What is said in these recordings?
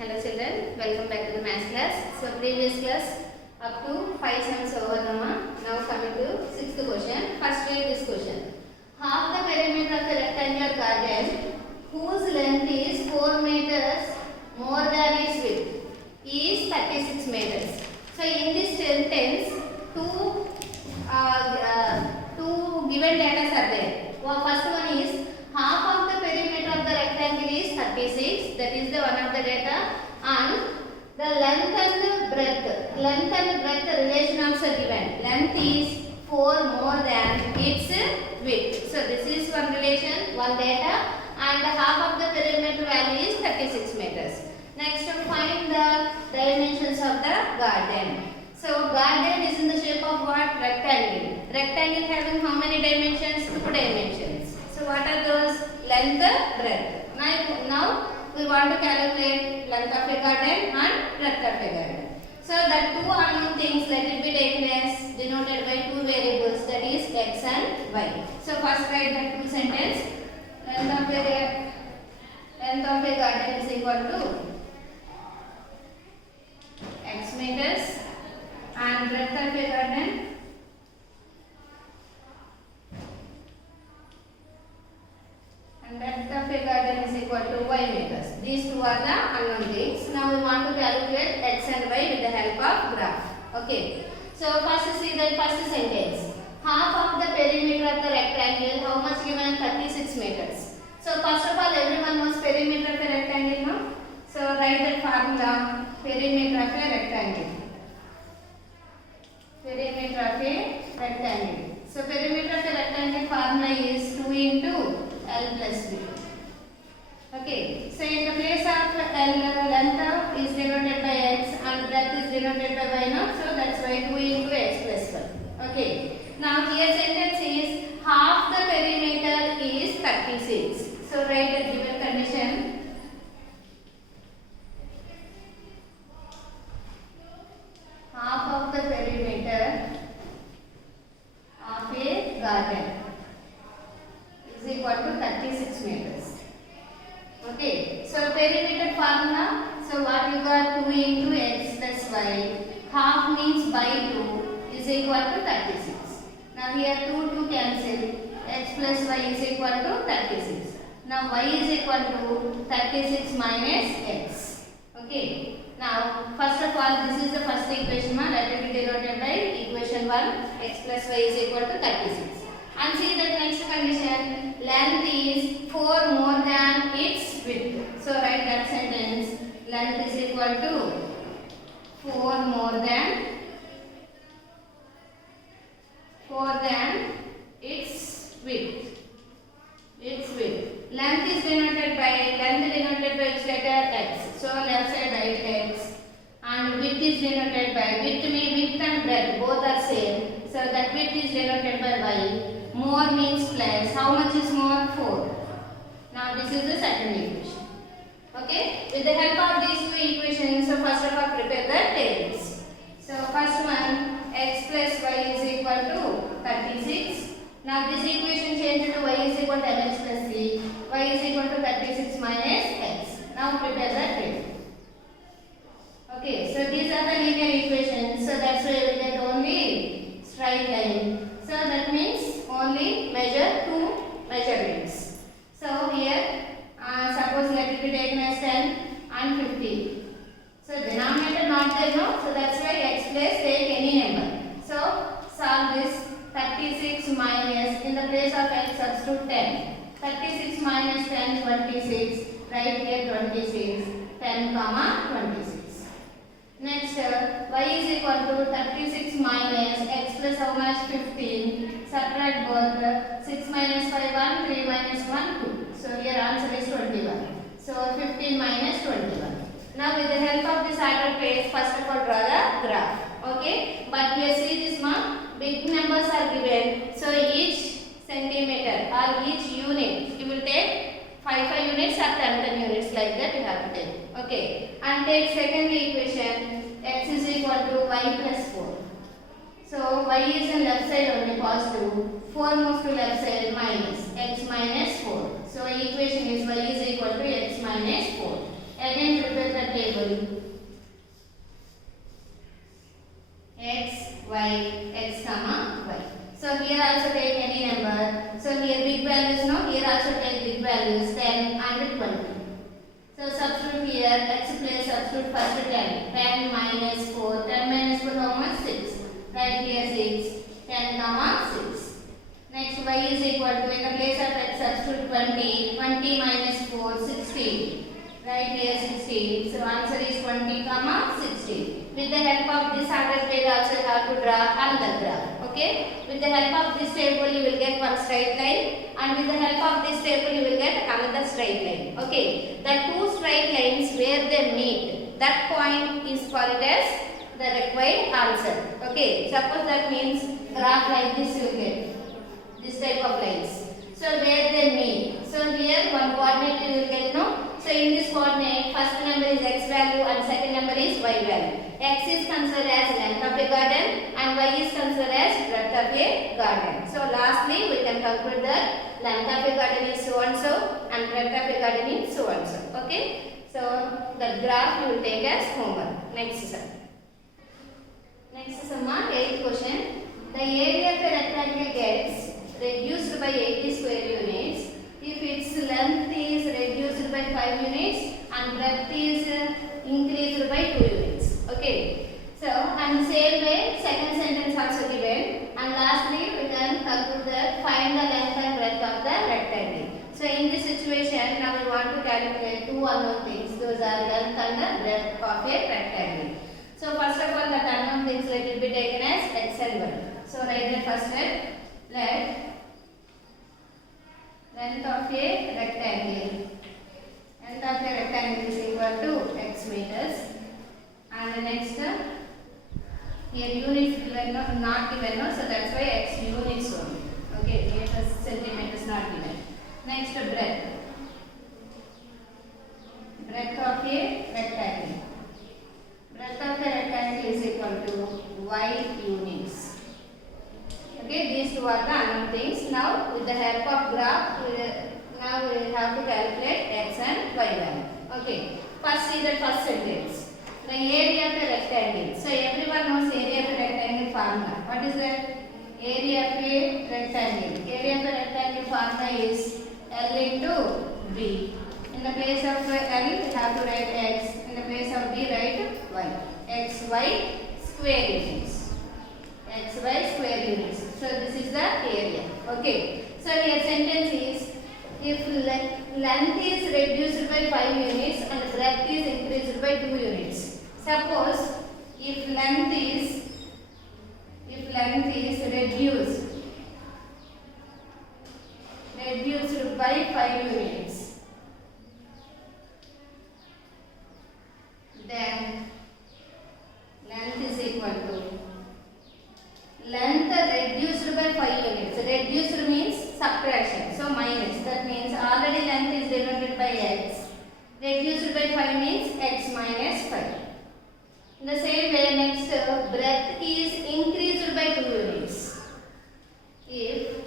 Hello children, welcome back to the maths class. So previous class up to 5 sums over Nama. Now coming to 6th question. First read this question. Half the perimeter of the rectangular garden whose length is 4 meters more than its width is 36 meters. So in this sentence, two given data are there. First one is half of the perimeter of the rectangle is 36, that is the one of the data, and the length and breadth relation also given. Length is 4 more than its width. So this is one relation, one data, and half of the perimeter value is 36 meters. Next, to find the dimensions of the garden. So garden is in the shape of what? Rectangle. Rectangle having how many dimensions? 2 dimensions. So what are those? Length, breadth. Now we want to calculate length of a garden and breadth of a garden. So the two unknown things, let it be taken as denoted by two variables, that is x and y. So first write the two sentence. Length of a garden is equal to x meters and breadth of a garden is equal to y meters. These two are the unknown things. Now we want to calculate x and y with the help of graph. Okay. So first see the first sentence. Half of the perimeter of the rectangle, how much given? 36 meters. So first of all, everyone knows perimeter of a rectangle, no? So write that formula, perimeter of a rectangle. Perimeter of a rectangle. So perimeter of a rectangle formula is 2 into L plus B. Okay. So in the place of L, length is denoted by x and breadth is denoted by y, no? So that's why 2 into x plus 1. Okay. Now here sentence is half the perimeter is 36. So write the given condition. Half of the perimeter of a garden is equal to 36 meters. Okay. So perimeter formula. So what you got? 2 into x plus y. Half means by 2 is equal to 36. Now here 2 cancel. X plus y is equal to 36. Now y is equal to 36 minus x. Okay. Now first of all, this is the first equation. Let it be denoted by equation 1. X plus y is equal to 36. And see the next condition. Length is 4 more than its width. So write that sentence. Length is equal to 4 more than its width. Length is denoted by which letter? X. So left side write x. And width is denoted by width and breadth both are same. So that width is denoted by y. More means plus. How much is more? 4. Now this is the second equation. Okay. With the help of these two equations, so first of all prepare the tables. So first one, x plus y is equal to 36. Now this equation changed to y is equal to mx plus c. Y is equal to 36 minus x. Now prepare the table. Okay, so these are the linear equations. So that's why we get only straight line. So that means only measure two measurements. So here, suppose let it be taken as 10 and 50. So denominator not there, no? So that's why x plus take any number. So solve this. 36 minus, in the place of x substitute 10. 36 minus 10, 26. Right here 26. 10 comma 26. Next, y is equal to 36 minus x plus how much? 15. Subtract both. 6 minus 5, 1. 3 minus 1, 2. So here answer is 21. So 15 minus 21. Now with the help of this ordered page, first of all draw the graph. Okay. But here see this mark. Big numbers are given. So each centimeter or each unit, you will take 5 units or 10 units, like that you have to take. Okay. And take second equation, x is equal to y plus 4. So y is on left side only positive. 4 moves to left side minus x minus 4. So equation is y is equal to x minus 4. Again prepare the table. variable x, y, x comma y. So here also take any number. So here big values, no? Here also take big values 10 and 20. So substitute here, x place substitute first 10. 10 minus 4. 10 minus 4 how much? 6. Right here 6. 10 comma 6. Next y is equal to, in the place of x substitute 20. 20 minus 4, 16. Right here 16. So answer is 20 comma 16. With the help of this average weight also you have to draw another graph. Okay. With the help of this table you will get one straight line, and with the help of this table you will get another straight line. Okay. The two straight lines where they meet, that point is called as the required answer. Okay. Suppose that means graph like this you will get. This type of lines. So where they meet. So here one coordinate you will get, no? So in this coordinate, first number is x value and second number is y value. X is considered as length of a garden and y is considered as breadth of a garden. So lastly, we can conclude that length of a garden is so and so and breadth of a garden is so and so. Okay. So the graph you will take as homework. Next sir. Next summa, 8th question. The area of a rectangle gets reduced by 80 square units if its length is reduced by 5 units and breadth is increased by 2 units. Okay. So, and same way, second sentence also given. And lastly, we can conclude that find the length and breadth of the rectangle. So, in this situation, now we want to calculate two unknown things. Those are length and the breadth of a rectangle. So, first of all, the unknown things let it be taken as x and y. So, write the first step. Let length of a rectangle. Length of a rectangle is equal to x meters. And the next, here units given, not given, no? So that's why x units only. Okay, meters, centimeters not given. Next, breadth. Breadth of a rectangle. Breadth of a rectangle is equal to y units. Okay, these two are the unknown things. Now, with the help of graph, we will have to calculate x and y value. Okay, first see the first sentence. The area of a rectangle. So, everyone knows area of a rectangle formula. What is that? Area of a rectangle. Area of a rectangle formula is L into B. In the place of L, we have to write x. In the place of B, write y. X, y square units. X, y square units. So, this is the area. Okay. So, here sentence is, if length is reduced by 5 units and breadth is increased by 2 units. Suppose if length is reduced by 5 units, then length is equal to length reduced by 5 units. Reduced means subtraction. So minus. That means already length is denoted by x. Reduced by 5 means x minus 5. In the same way, next breadth is increased by 2 units. If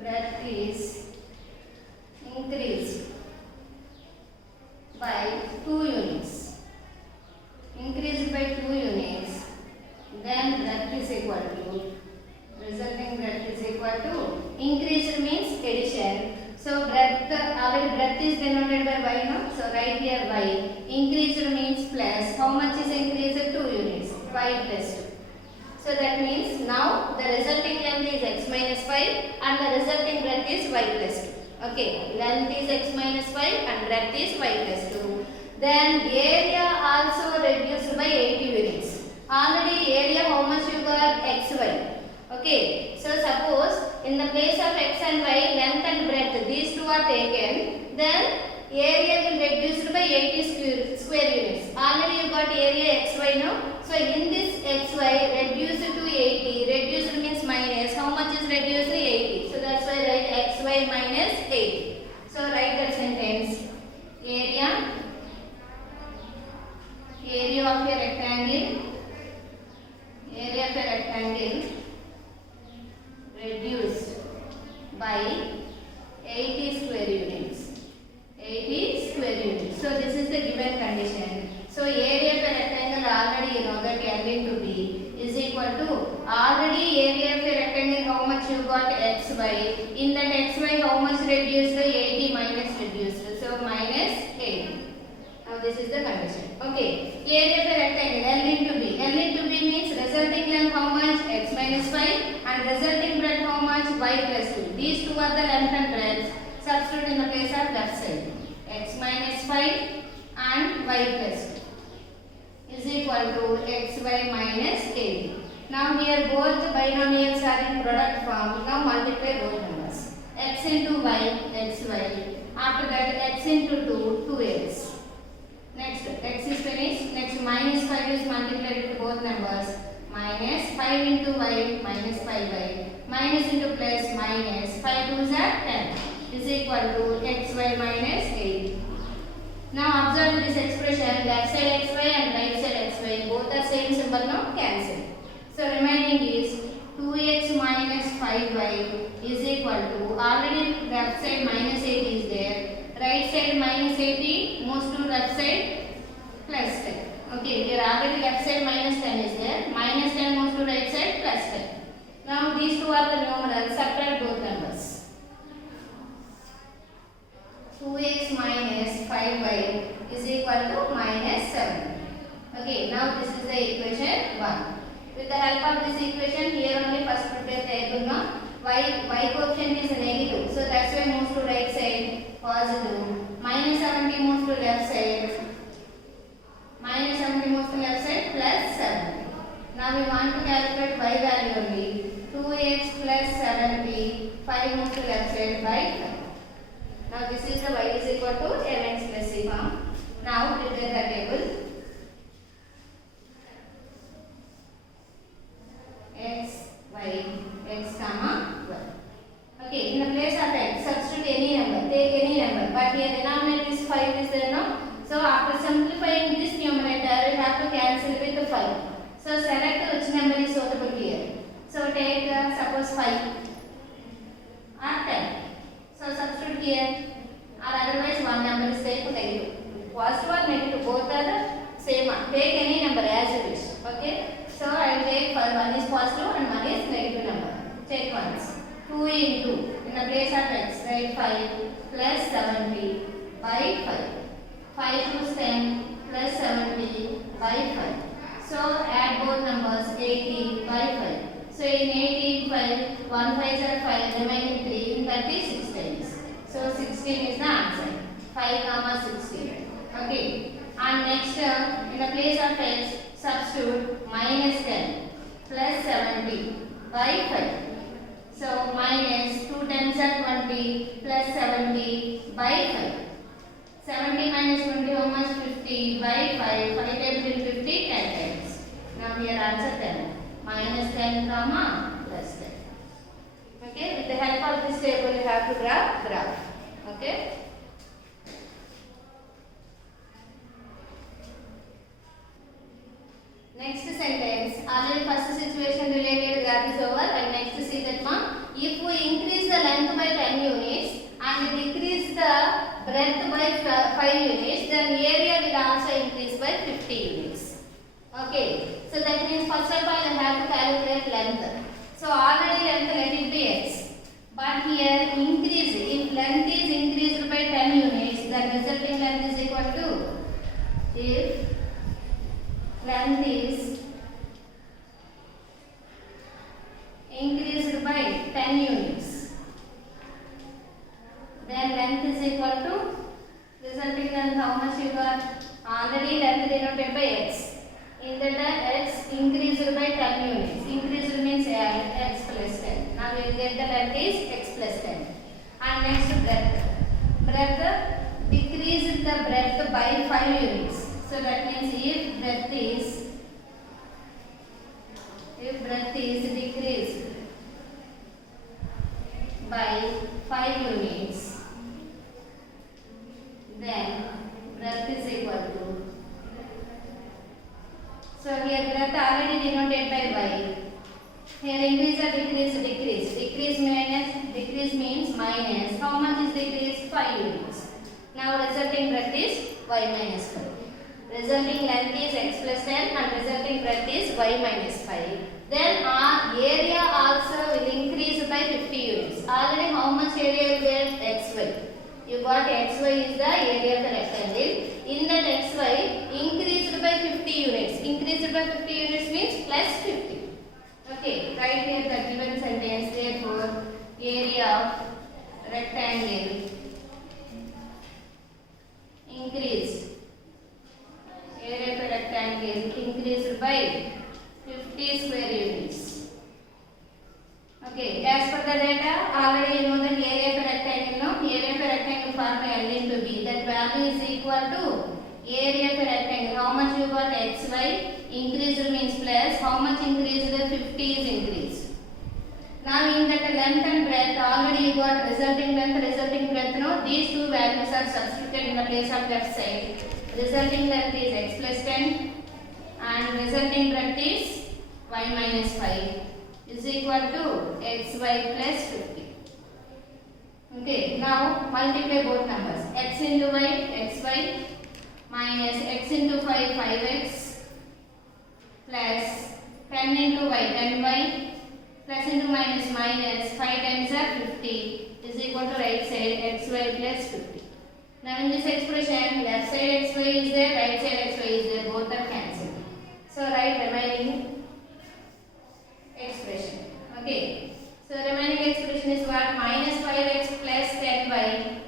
breadth is increased by 2 units, then breadth is equal to, resulting breadth is equal to, increased means addition. So breadth, our breadth is denoted by y, no? So right here y. Increased means plus. How much is increased? 2 units. 5 plus 2. So that means now the resulting length is x minus 5 and the resulting breadth is y plus 2. Okay. Length is x minus 5 and breadth is y plus 2. Then area also reduced by 80 units. Already area how much you got? xy. Okay, so suppose in the place of x and y, length and breadth, these two are taken, then area will reduce by 80 square units. Already you got area xy now. So in this xy reduced to 80, reduced means minus. How much is reduced? 80. So that's why write xy minus 80. So write that sentence. Area of a rectangle. Area of a rectangle reduced by 80 square units. xy. In that xy, how much reduced? 80 minus reduced. So minus 80. Now this is the condition. Okay. Area of a rectangle L into B. L into B means resulting length how much? X minus 5 and resulting breadth how much? Y plus 2. These two are the length and breadth. Substitute in the place of left side. X minus 5 and Y plus 2 is equal to xy minus 80. Now here both binomials are in product form. Now multiply both numbers. X into y, xy. After that x into 2, 2x. Next x is finished. Next minus 5 is multiplied with both numbers. Minus 5 into y minus 5y. Minus into plus minus 5 2s are 10 is equal to xy minus 80. Now observe this expression, left side xy and right side xy both are same symbol, now cancel. So remaining is 2x minus 5y is equal to, already left side minus 80 is there, right side minus 80 moves to left side plus 10. Okay, here already left side minus 10 is there, minus 10 moves to right side plus 10. Now these two are the numerals, subtract both numbers. 2x minus 5y is equal to minus 7. Okay, now this is the equation 1. With the help of this equation, here only first prepare the equation. Y coefficient is negative, so that's why moves to right side positive. Minus 70 moves to left side. Minus 70 moves to left side plus 70. Now we want to calculate y value only. 2x plus 70, 5 moves to left side by 5. Now this is the y is equal to mx plus c form. Now prepare the table. X, y, x comma y. Okay, in the place of x, substitute any number, take any number. But here denominator is 5 is there, no? So after simplifying this numerator, we have to cancel with the 5. So select which number is suitable here. So take suppose 5 or 10. So substitute here, or otherwise one number is taken negative. Positive or negative, both are the same. Take any number as you wish. Okay. So I will take one is positive and one is negative number. Take ones. 2 into, in the place of x, write 5 plus 70 by 5. 5 to 10 plus 70 by 5. So add both numbers 80 by 5. So in 80, 5, 1 5s are 5, remaining 3, in 30, 6 times. So 16 is the answer. 5 comma 16. Okay. And next in the place of x, substitute minus 10 plus 70 by 5. So minus 2 10s are 20 plus 70 by 5. 70 minus 20 how much? 50 by 5. 5 times into 50, 10 times. Now here answer 10. Minus 10 comma plus 10. Okay, with the help of this table you have to graph. Okay. Next sentence, already first situation related graph is over, and next see that one. If we increase the length by 10 units and decrease the breadth by 5 units, then area will also increase by 50 units. Okay, so that means first of all I have to calculate length. So already length let it be x. But here increase, if length is increased by 10 units, then resulting length is equal to, if length is increased by 10 units, then length is equal to, resulting length how much you got? Already length denoted by x. In that x increased by 10 units. Increased means x plus 10. Now we will get the length is x plus 10. And next breadth. Breadth decreased the breadth by 5 units. So that means if breadth is decreased by 5 units, then breadth is equal to, so here breadth already denoted by y. Here increase or decrease? Decrease means minus. How much is decreased? 5 units. Now resulting breadth is y minus 5. Resulting length is x plus 10 and resulting breadth is y minus 5. Then our area also will increase by 50 units. Already how much area is there? XY. You got XY is the area of the rectangle. In that XY increased by 50 units. Increased by 50 units means plus 50. Okay, write here the given sentence. Therefore, area of rectangle increased. Area of the rectangle increased by 50 square units. Okay, as per the data, already you know that area of a rectangle, no? Area of a rectangle formula L into B. That value is equal to area of a rectangle. How much you got? XY. Increased means plus. How much increased? 50 is increased. Now in that length and breadth, already you got resulting breadth, no? These two values are substituted in the place of left side. Resulting length is x plus 10 and resulting breadth is y minus 5. Is equal to xy plus 50. Okay, now multiply both numbers. X into y, xy minus x into 5, 5x plus 10 into y, 10y plus into minus minus 5 times are 50 is equal to right side xy plus 50. Now in this expression, left side xy is there, right side xy is there, both are cancelled. So write remaining expression. Okay, so remaining expression is what? Minus 5x plus 10y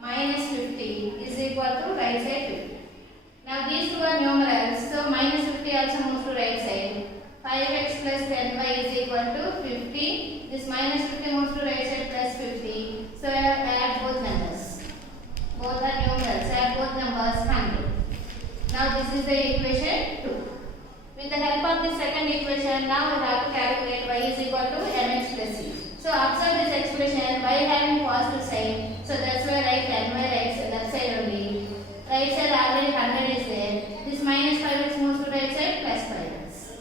minus 50 is equal to right side 50. Now these two are numerals, so minus 50 also moves to right side. 5x plus 10y is equal to 50. This minus 50 moves to right side plus 50. So add both numbers. Both are numerals. Add both numbers 100. Now this is the equation 2. With the help of the second equation, now we have to calculate y is equal to mx plus c. So observe this expression, y having positive sign. So that's why write my left side only. Right side already 100 is there. This minus 5x moves to right side plus 5x.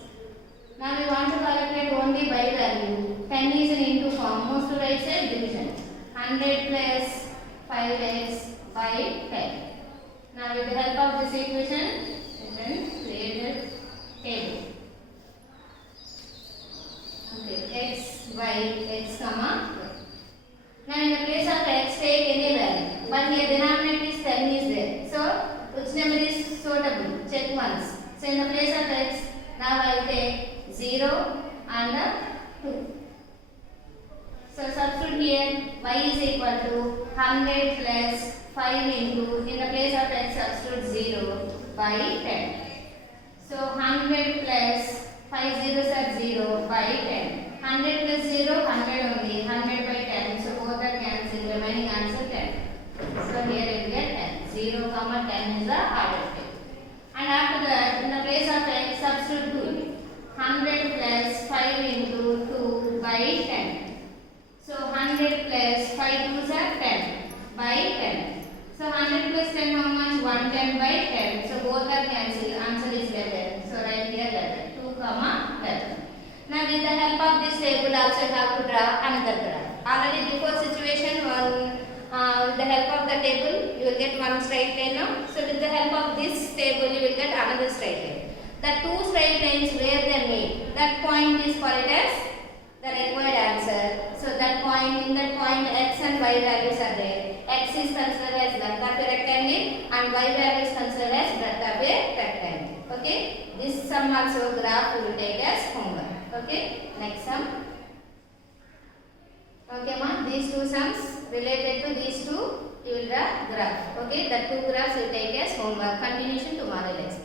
Now we want to calculate only y value. 10 is an into form, moves to right side division. 100 plus 5x by 10. Now with the help of this equation, we can create a table. Okay, x, y, x, comma, y. Now in the place of x, take any value. But here denominator is 10 is there. So which number is suitable? Check once. So in the place of x, now I will take 0 and 2. So substitute here y is equal to 100 plus 5 into, in the place of x substitute 0 by 10. So 100 plus 5 zeros are 0 by 10. 100 plus 0, 100 only. 100 by 10. So both are cancelled. Remaining answer 10. So here it will get 10. 0, 10 is the order table. And after that, in the place of x, substitute 2. 100 plus 5 into 2 by 10. So 100 plus 5 2s are 10 by 10. So 100 plus 10 how much? 110 by 10. So both are cancelled. Answer is 11. So write here 11. 2, 11. Now with the help of this table also you have to draw another graph. Already before situation with the help of the table you will get one straight line now. So with the help of this table you will get another straight line. The two straight lines where they meet, that point is called as the required answer. So that point, in that point x and y values are there. X is considered as length of a rectangle and y value is considered as breadth of a rectangle. Okay. This sum also graph we will take as homework. Okay. Next sum. Okay ma, these two sums related to these two you will draw graph. Okay. The two graphs you will take as homework. Continuation tomorrow. Let's